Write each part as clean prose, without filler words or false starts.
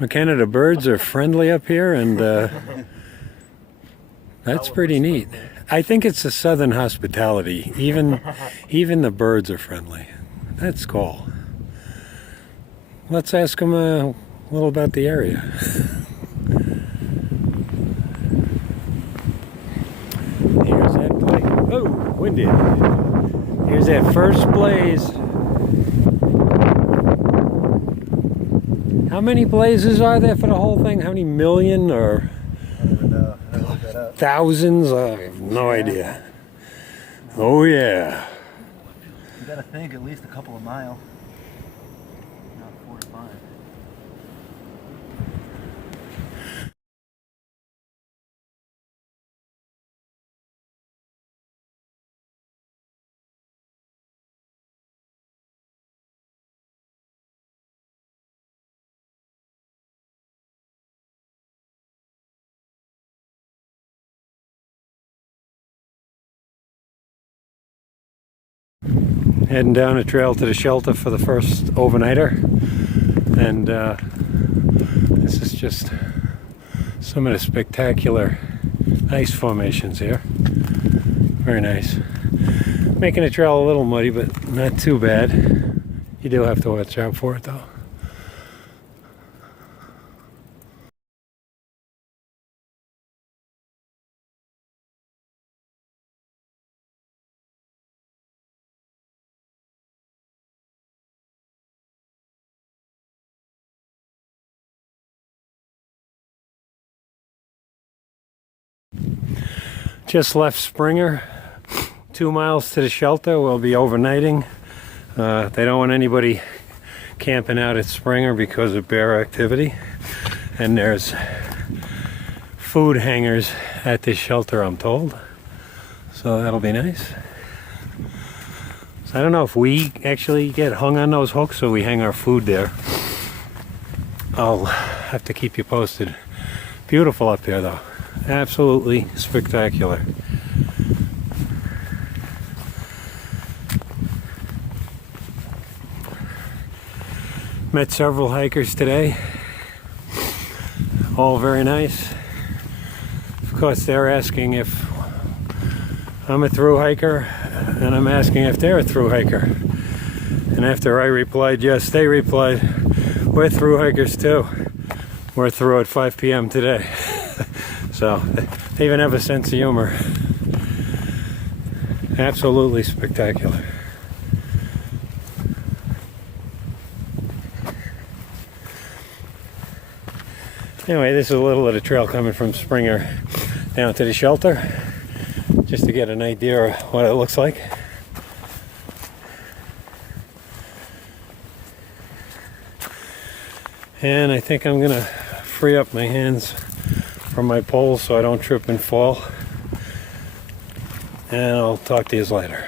McKenna, the birds are friendly up here, and that's pretty neat. I think it's the southern hospitality. Even the birds are friendly. That's cool. Let's ask them a little about the area. Here's that place. Oh, windy. Here's that first blaze. How many blazes are there for the whole thing? How many million or thousands? I have no idea. Oh yeah. You gotta think at least a couple of miles. Not 4 to 5. Heading down a trail to the shelter for the first overnighter, and this is just some of the spectacular ice formations here. Very nice. Making the trail a little muddy, but not too bad. You do have to watch out for it though. Just left Springer, 2 miles to the shelter. We'll be overnighting. They don't want anybody camping out at Springer because of bear activity. And there's food hangers at this shelter, I'm told. So that'll be nice. So I don't know if we actually get hung on those hooks or we hang our food there. I'll have to keep you posted. Beautiful up here though. Absolutely spectacular. Met several hikers today. All very nice. Of course, they're asking if I'm a thru hiker, and I'm asking if they're a thru hiker. And after I replied yes, they replied, we're thru hikers too. We're through at 5 p.m. today. So they even have a sense of humor. Absolutely spectacular. Anyway, this is a little of the trail coming from Springer down to the shelter, just to get an idea of what it looks like. And I think I'm gonna free up my hands from my poles so I don't trip and fall. And I'll talk to you later.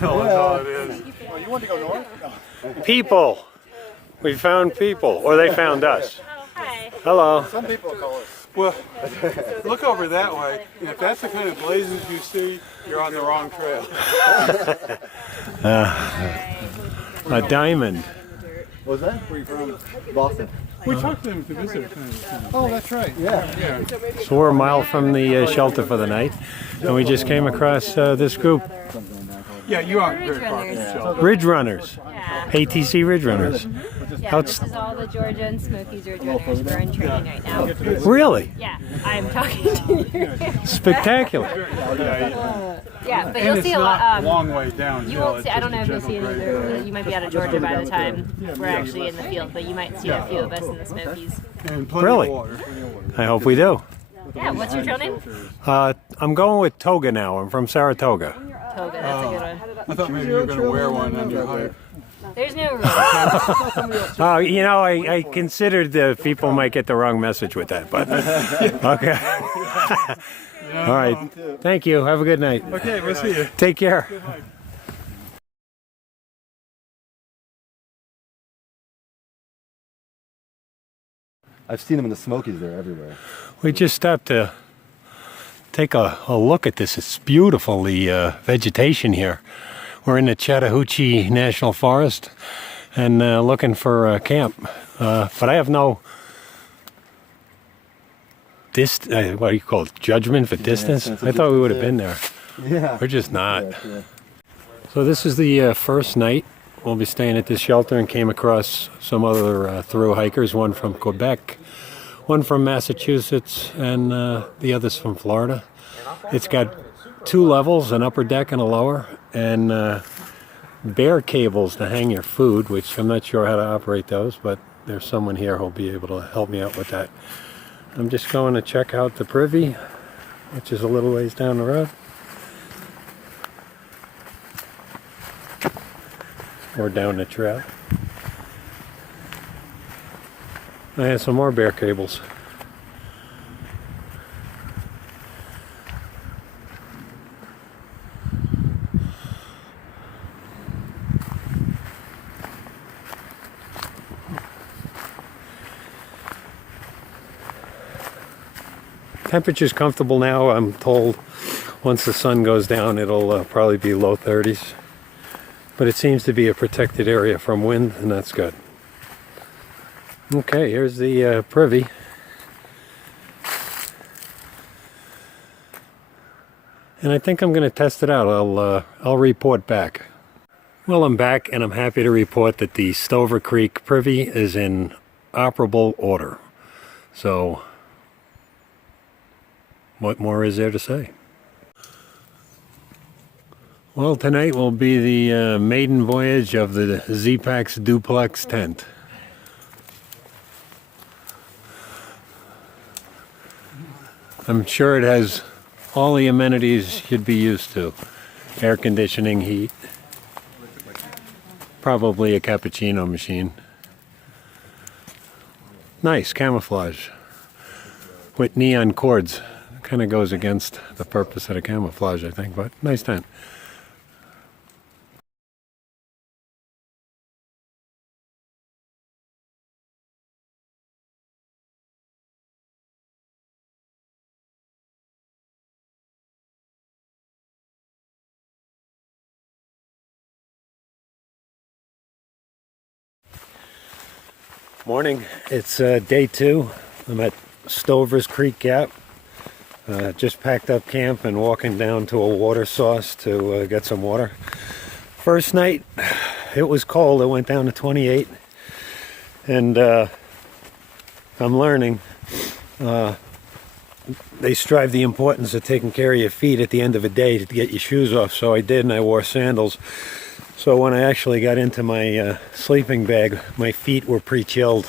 That's all it is. Oh, you want to go north? No. People! We found people, or they found us. Oh, hi. Hello. Some people call us. Well, look over that way, and if that's the kind of blazes you see, you're on the wrong trail. A diamond. What was that? Where are you from? Boston. We talked to them to visit kind of. Oh, that's right. Yeah. So we're a mile from the shelter for the night, and we just came across this group. Yeah, you aren't Ridge very far from runners. the shelter. Ridge Runners. Yeah. ATC Ridge Runners. Yeah, Outs- this is all the Georgia and Smokies Ridge runners. We're in training right now. Really? Yeah, I'm talking to you. Spectacular. Yeah, but And you'll it's see a not lot. a long way down. You won't see. I don't know if you'll see any other. You might be out of Georgia by the time we're actually in the field, but you might see a few of us in the Smokies. And plenty Really? of water. I hope we do. Yeah. What's your trail name? I'm going with Toga now. I'm from Saratoga. Toga. That's a good one. I thought maybe you were going to wear one on your hike. There's no room. Oh, you know, I considered people might get the wrong message with that, but okay. All right. Thank you. Have a good night. Okay, we'll see you. Take care. I've seen them in the Smokies. They're everywhere. We just stopped to take a look at this. It's beautiful, the vegetation here. We're in the Chattahoochee National Forest and looking for a camp. But I have no what do you call it? Judgment for distance? sense of I thought we would have distance, been there. Yeah. We're just not. Yeah. So this is the first night. We'll be staying at this shelter and came across some other thru hikers, one from Quebec, one from Massachusetts, and the others from Florida. It's got 2 levels, an upper deck and a lower, and bear cables to hang your food, which I'm not sure how to operate those, but there's someone here who'll be able to help me out with that. I'm just going to check out the privy, which is a little ways down the road. Or down the trail. I have some more bear cables. Temperature's comfortable now. I'm told once the sun goes down it'll probably be low 30s. But it seems to be a protected area from wind, and that's good. Okay, here's the privy. And I think I'm going to test it out. I'll report back. Well, I'm back, and I'm happy to report that the Stover Creek privy is in operable order. So, what more is there to say? Well, tonight will be the maiden voyage of the Z-Pack's duplex tent. I'm sure it has all the amenities you'd be used to. Air conditioning, heat, probably a cappuccino machine. Nice camouflage with neon cords. Kind of goes against the purpose of the camouflage, I think, but nice tent. Morning. It's day 2. I'm at Stover's Creek Gap. Just packed up camp and walking down to a water source to get some water. First night, it was cold. It went down to 28. And I'm learning. They strive the importance of taking care of your feet at the end of a day to get your shoes off. So I did, and I wore sandals. So when I actually got into my sleeping bag, my feet were pre-chilled.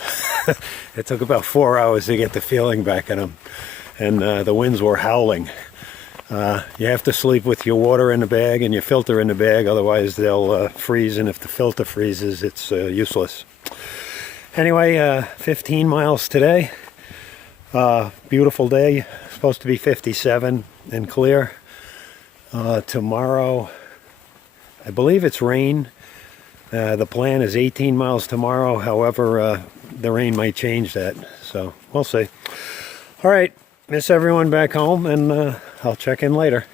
It took about 4 hours to get the feeling back in them. And the winds were howling. You have to sleep with your water in the bag and your filter in the bag, otherwise they'll freeze, and if the filter freezes, it's useless. Anyway, 15 miles today. Beautiful day, supposed to be 57 and clear. Tomorrow, I believe it's rain. The plan is 18 miles tomorrow. However, the rain might change that. So we'll see. All right. Miss everyone back home, and I'll check in later.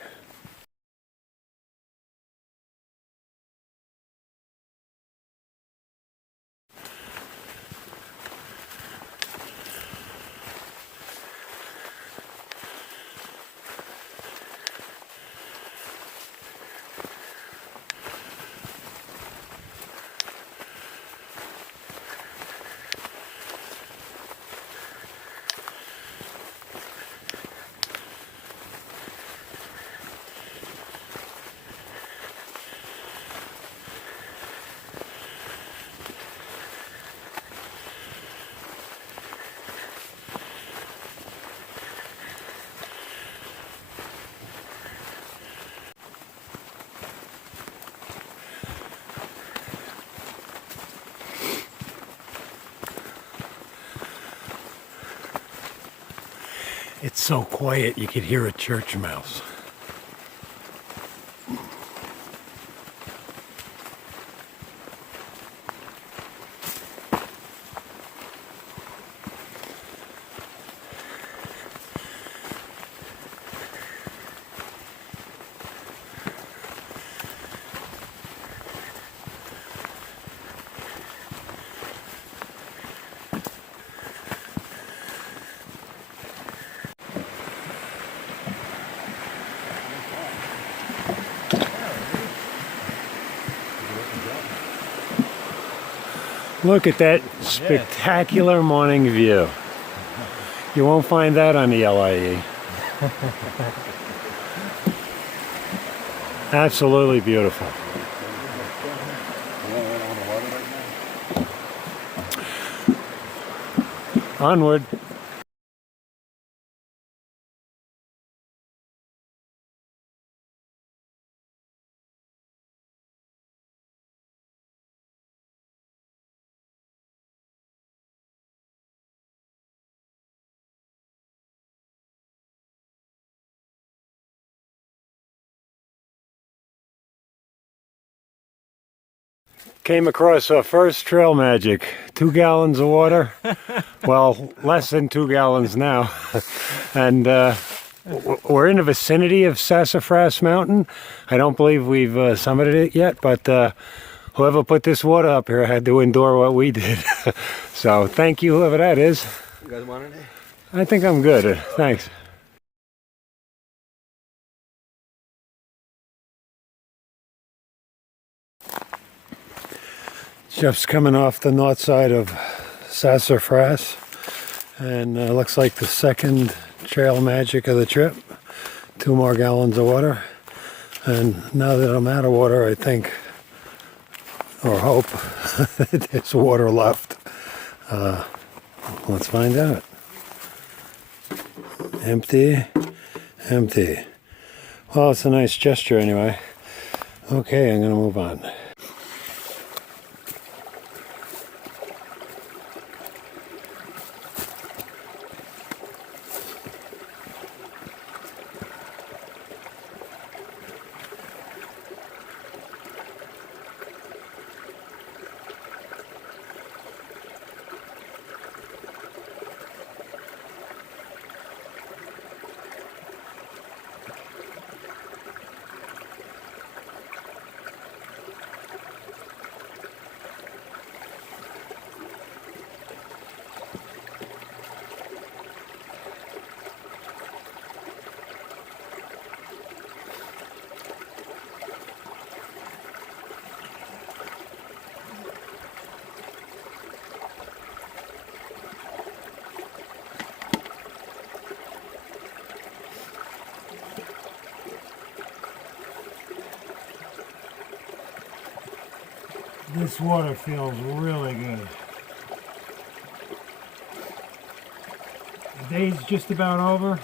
It's so quiet you could hear a church mouse. Look at that spectacular morning view. You won't find that on the LIE. Absolutely beautiful. Onward. Came across our first trail magic. 2 gallons of water. Well, less than 2 gallons now. And we're in the vicinity of Sassafras Mountain. I don't believe we've summited it yet, but whoever put this water up here had to endure what we did. So thank you, whoever that is. You guys want it? I think I'm good. Thanks. Jeff's coming off the north side of Sassafras, and looks like the second trail magic of the trip. 2 more gallons of water, and now that I'm out of water, I think, or hope, there's water left. Let's find out. Empty, empty. Well, it's a nice gesture anyway. Okay, I'm gonna move on. This water feels really good. The day's just about over.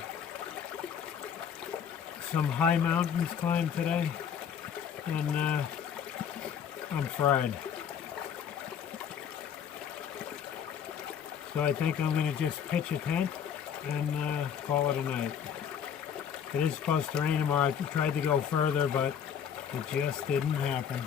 Some high mountains climbed today, and I'm fried. So I think I'm going to just pitch a tent and call it a night. It is supposed to rain tomorrow. I tried to go further, but it just didn't happen.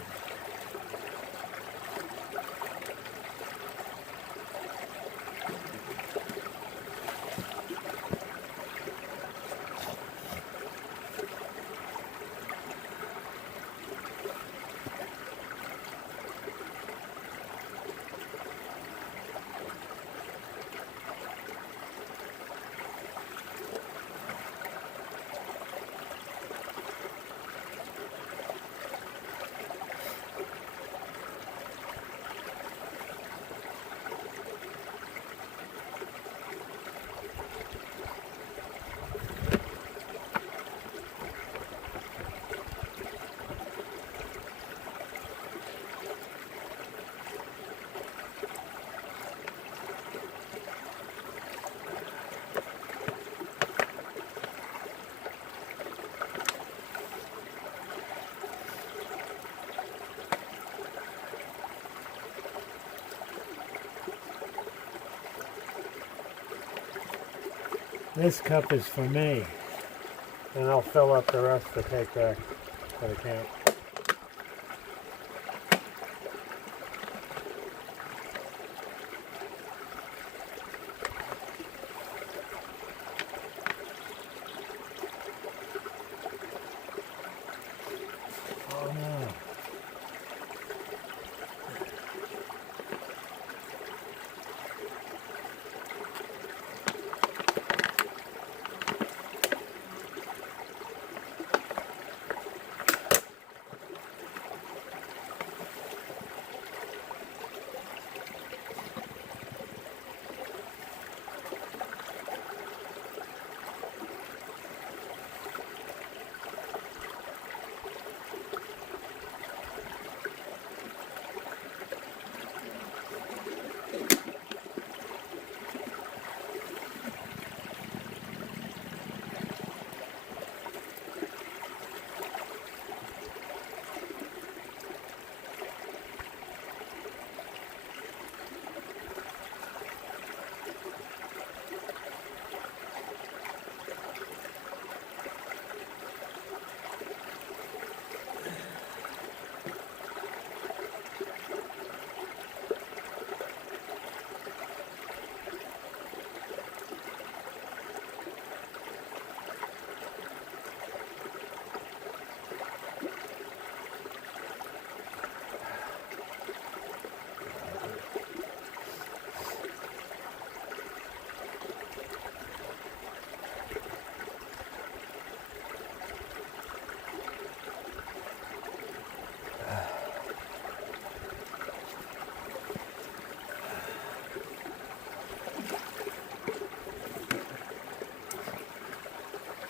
This cup is for me, and I'll fill up the rest to take back to the camp. Oh no.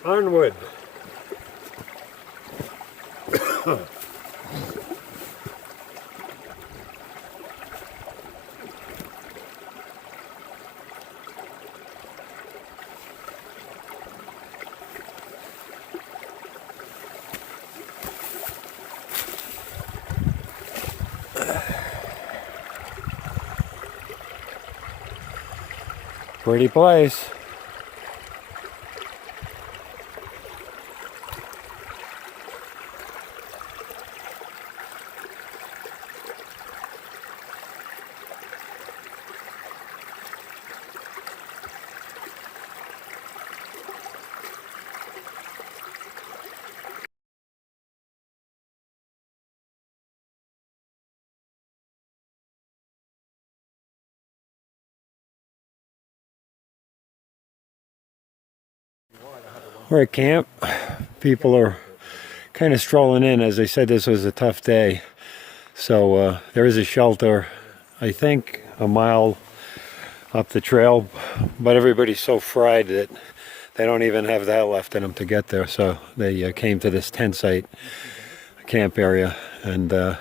Onward. Pretty place. We're at camp. People are kind of strolling in. As I said, this was a tough day. So there is a shelter, I think, a mile up the trail. But everybody's so fried that they don't even have that left in them to get there. So they came to this tent site, camp area, and are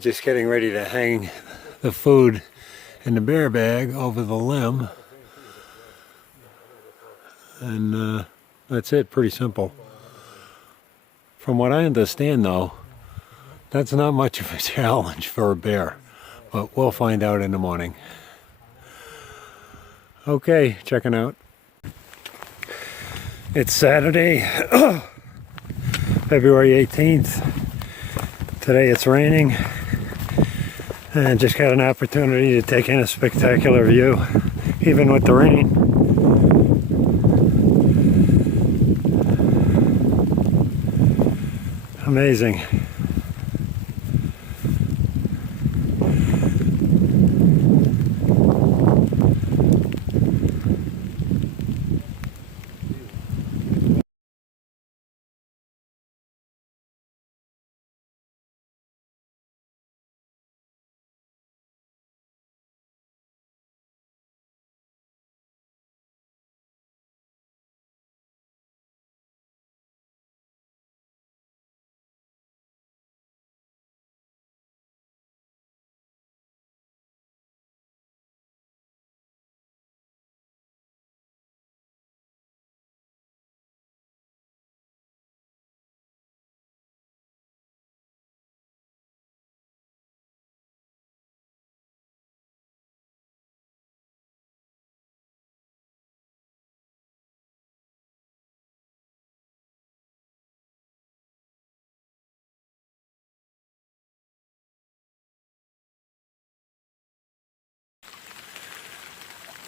just getting ready to hang the food in the bear bag over the limb. And that's it, pretty simple. From what I understand though, that's not much of a challenge for a bear, but we'll find out in the morning. Okay, checking out. It's Saturday, February 18th. Today it's raining, and just got an opportunity to take in a spectacular view, even with the rain. Amazing.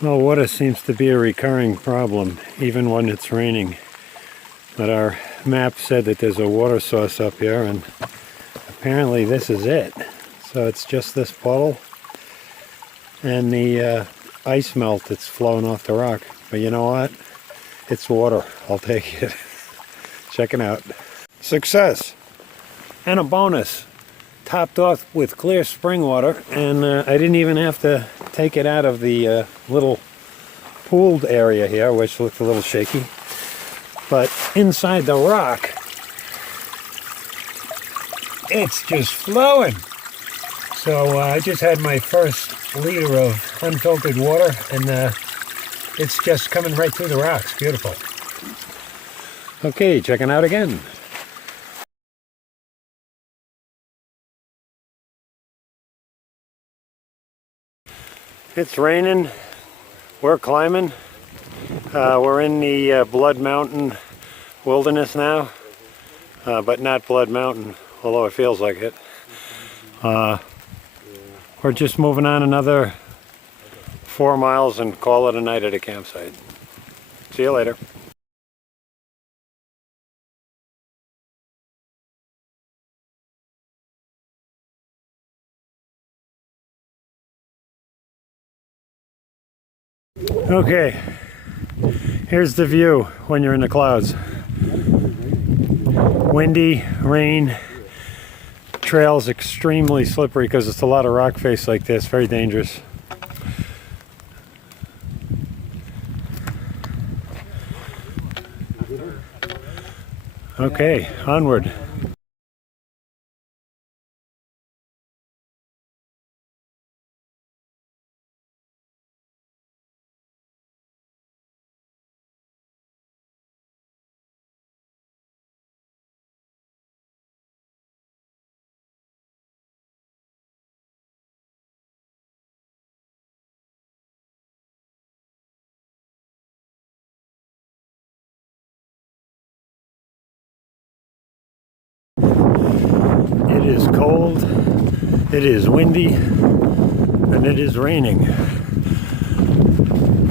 Well, water seems to be a recurring problem, even when it's raining. But our map said that there's a water source up here, and apparently this is it. So it's just this puddle and the ice melt that's flowing off the rock. But you know what? It's water. I'll take it. Check it out. Success! And a bonus. Topped off with clear spring water, and I didn't even have to take it out of the little pooled area here, which looked a little shaky. But inside the rock, it's just flowing. So I just had my first liter of unfiltered water, and it's just coming right through the rocks. Beautiful. Okay, checking out again. It's raining. We're climbing. We're in the Blood Mountain wilderness now, but not Blood Mountain, although it feels like it. We're just moving on another 4 miles and call it a night at a campsite. See you later. Okay, here's the view when you're in the clouds. Windy, rain, trail's extremely slippery because it's a lot of rock face like this, very dangerous. Okay, onward. It is cold, it is windy, and it is raining.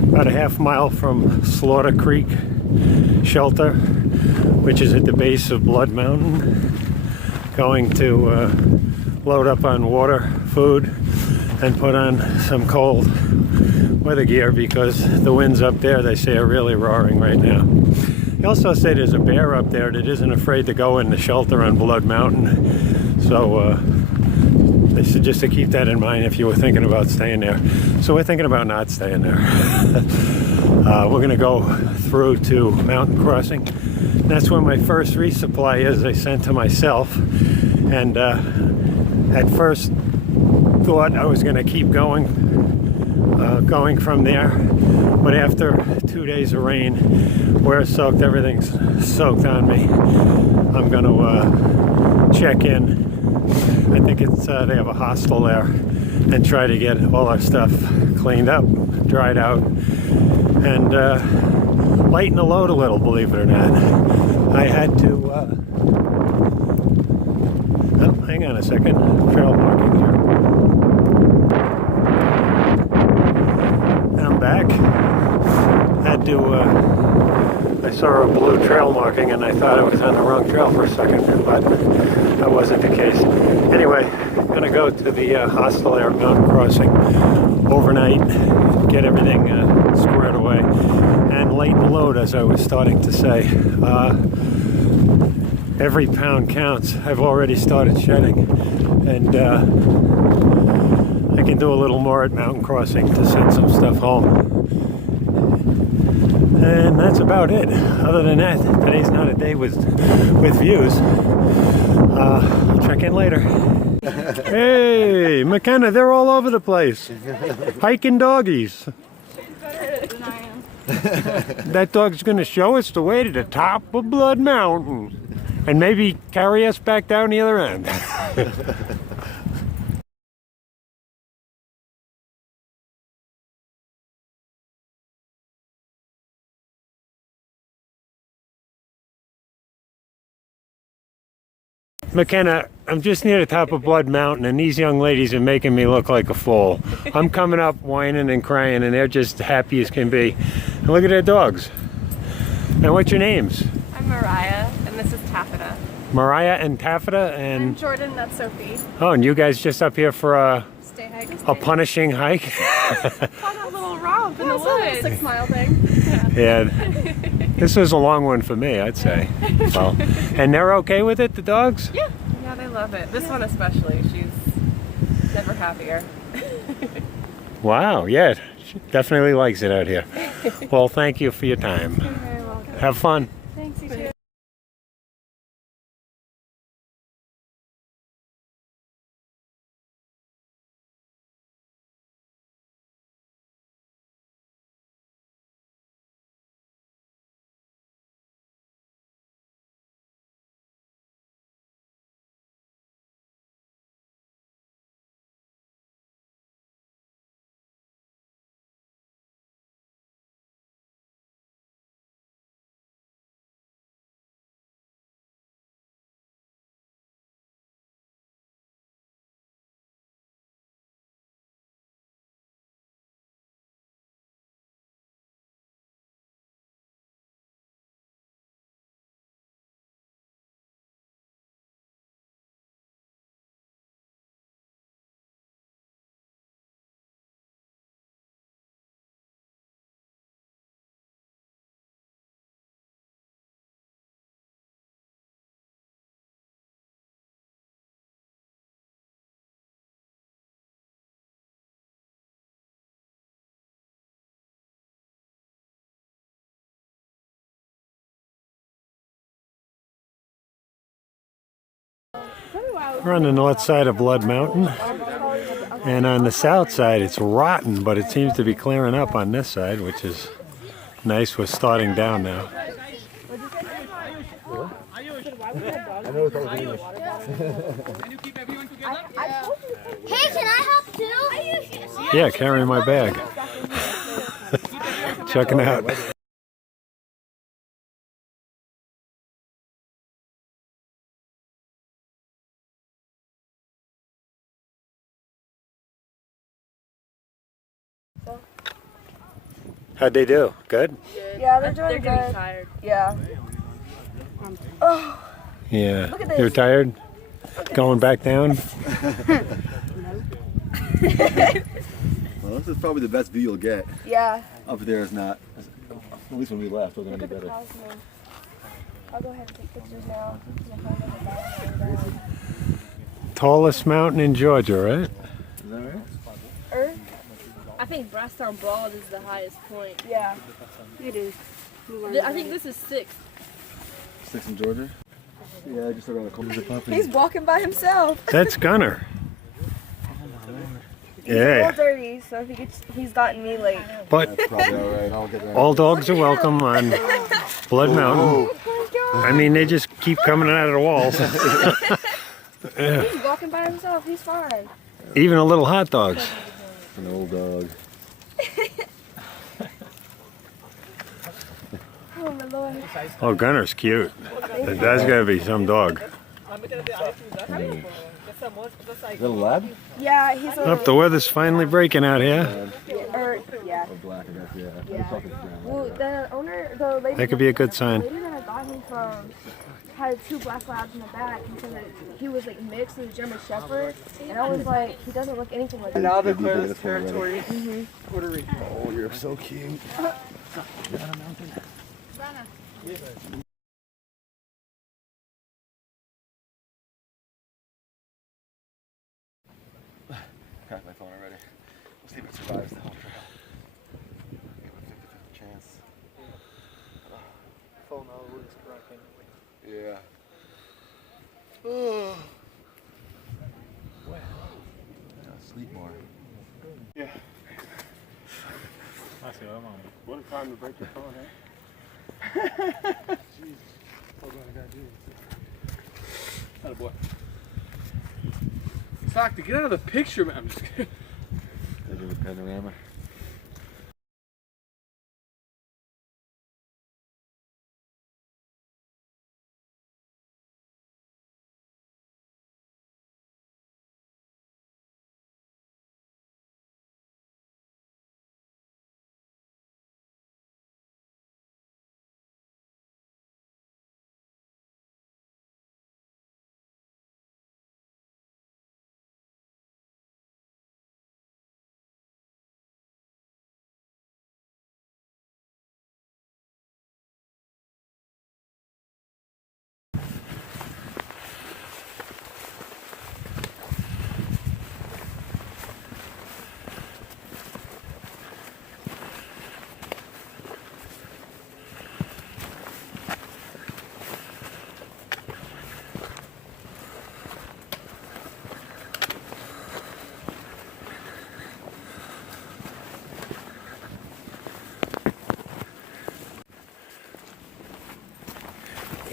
About a half mile from Slaughter Creek Shelter, which is at the base of Blood Mountain. Going to load up on water, food, and put on some cold weather gear because the winds up there, they say, are really roaring right now. They also say there's a bear up there that isn't afraid to go in the shelter on Blood Mountain. So they suggest to keep that in mind if you were thinking about staying there. So we're thinking about not staying there. We're going to go through to Mountain Crossing. That's where my first resupply is I sent to myself. And at first thought I was going to keep going from there. But after 2 days of rain, where it's soaked, everything's soaked on me. I'm going to check in. I think it's they have a hostel there, and try to get all our stuff cleaned up, dried out, and lighten the load a little, believe it or not. I had to, oh, hang on a second, trail marking here. I'm back. Had to, I saw a blue trail marking and I thought I was on the wrong trail for a second, but that wasn't the case. Anyway, I'm gonna go to the hostel there at Mountain Crossing overnight, get everything squared away, and lighten the load, as I was starting to say. Every pound counts. I've already started shedding, and I can do a little more at Mountain Crossing to send some stuff home. And that's about it. Other than that, today's not a day with views. I'll check in later. Hey, McKenna, they're all over the place. Hiking doggies. That dog's going to show us the way to the top of Blood Mountain. And maybe carry us back down the other end. McKenna, I'm just near the top of Blood Mountain, and these young ladies are making me look like a fool. I'm coming up whining and crying, and they're just happy as can be. And look at their dogs. And what's your names? I'm Mariah, and this is Taffeta. Mariah and Taffeta, and I'm Jordan, that's Sophie. oh, and you guys just up here for a Stay hike. punishing hike? Fun a little romp in the woods. 6 mile thing. Yeah, this was a long one for me, I'd say. Well, and they're okay with it, the dogs? Yeah. Yeah, they love it. This one especially. She's never happier. Wow, yeah, she definitely likes it out here. Well, thank you for your time. You're very welcome. Have fun. Thanks, you too. We're on the north side of Blood Mountain, and on the south side it's rotten, but it seems to be clearing up on this side, which is nice. We're starting down now. Hey, can I help too? Yeah, carrying my bag. Checking out. How'd they do? Good? Yeah, they're doing good. Getting tired. Yeah. Yeah. You're tired? Going back down? Well, this is probably the best view you'll get. Yeah. Up there is not. At least when we left, it was going to be better. I'll go ahead and take pictures now. Tallest mountain in Georgia, right? Is that right? I think Brasstown Broad is the highest point. Yeah. It is. I think this is 6. 6 in Georgia? Yeah, just around the corner. He's walking by himself. That's Gunner. He's a little Yeah. dirty, so if he's gotten me late. But That's probably all right. I'll get that. all dogs are welcome on Blood Mountain. I mean, they just keep coming out of the walls. He's walking by himself. He's fine. Even the little hot dogs. An old dog. Oh my lord. Oh, Gunner's cute. That's gotta be some dog. Is that a lab? Yeah, he's a. Oh, the weather's finally breaking out here. Yeah. Or black, I guess, yeah. Yeah. Well, the owner, the lady. That could be a good sign. The lady that I got him from had 2 black labs in the back, and so that he was like mixed with a German Shepherd, and I was like, he doesn't look anything like And that. now declare this territory Puerto Rico. Oh, you're so cute. Cracked my phone already. We'll see if it survives the whole trail. Give it a 50-50 chance. Phone always cracking. Yeah. Oh. Sleep more. Yeah. What a time to break your phone, eh? Jesus. Hold on, I gotta do this. Atta boy. Sock, to get out of the picture, man. I'm just kidding. There's a panorama.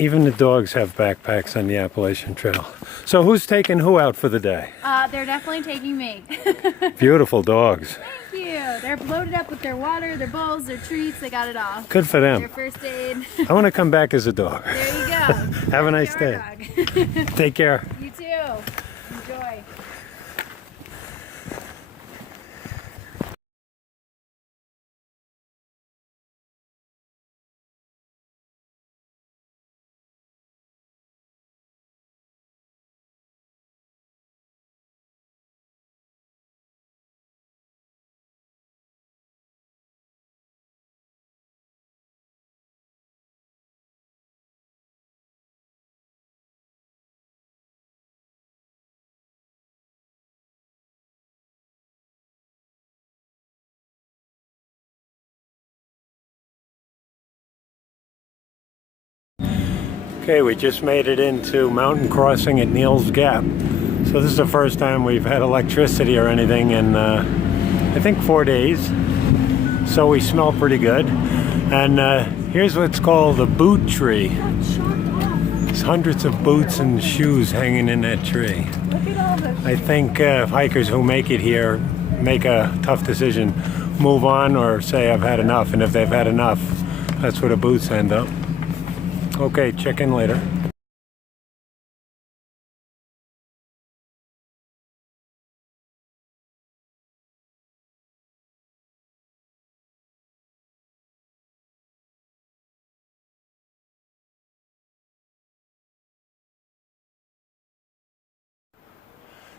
Even the dogs have backpacks on the Appalachian Trail. So who's taking who out for the day? They're definitely taking me. Beautiful dogs. Thank you. They're loaded up with their water, their bowls, their treats. They got it all. Good for Their them. first aid. I want to come back as a dog. There you go. Have a nice Your day. dog. Take care. You too. Enjoy. Okay, we just made it into mountain crossing at Neal's Gap. So this is the first time we've had electricity or anything in I think 4 days. So we smell pretty good. And here's what's called a boot tree. There's hundreds of boots and shoes hanging in that tree. I think hikers who make it here make a tough decision, move on or say I've had enough. And if they've had enough, that's where the boots end up. Okay, check in later.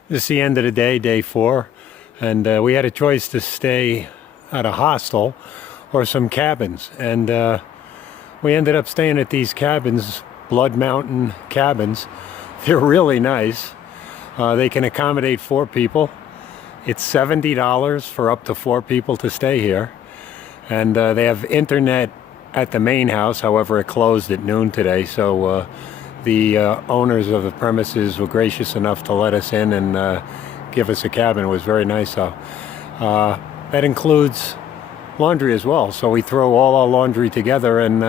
This is the end of the day, day 4, and we had a choice to stay at a hostel or some cabins, and we ended up staying at these cabins, Blood Mountain cabins. They're really nice. They can accommodate 4 people. It's $70 for up to 4 people to stay here, and they have internet at the main house. However, it closed at noon today, so the owners of the premises were gracious enough to let us in and give us a cabin. It was very nice. That includes laundry as well. So we throw all our laundry together and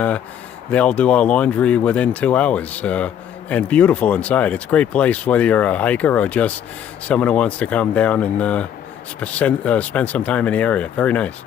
they'll do our laundry within 2 hours. And beautiful inside. It's a great place whether you're a hiker or just someone who wants to come down and spend some time in the area. Very nice.